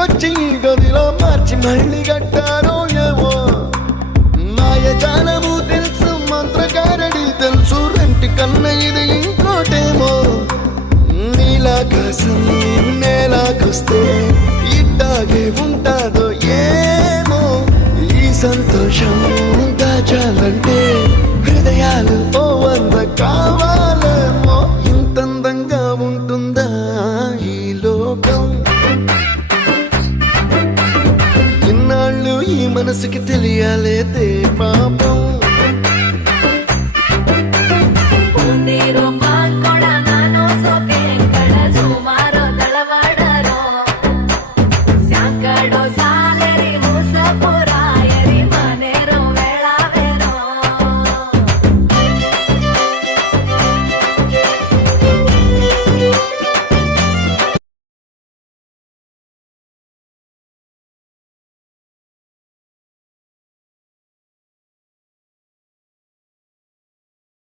ఇంటికొచ్చి గదిలో మార్చి మళ్ళీ కట్టారో ఏమో మాయజాలము తెలుసు మంత్రకారడి తెలుసు రెంటి కన్న ఇది ఇంకోటేమో నీలాకాశం నేలాకొస్తే ఇట్టాగే ఉంటాదో ఏమో ఈ సంతోషం దాచాలంటే హృదయాలు ఓ వంద కావాలేమో ఇంతందంగా ఉంటుందా ఈ లోకం ఇన్నాళ్ళు ఈ మనసుకి తెలియాలే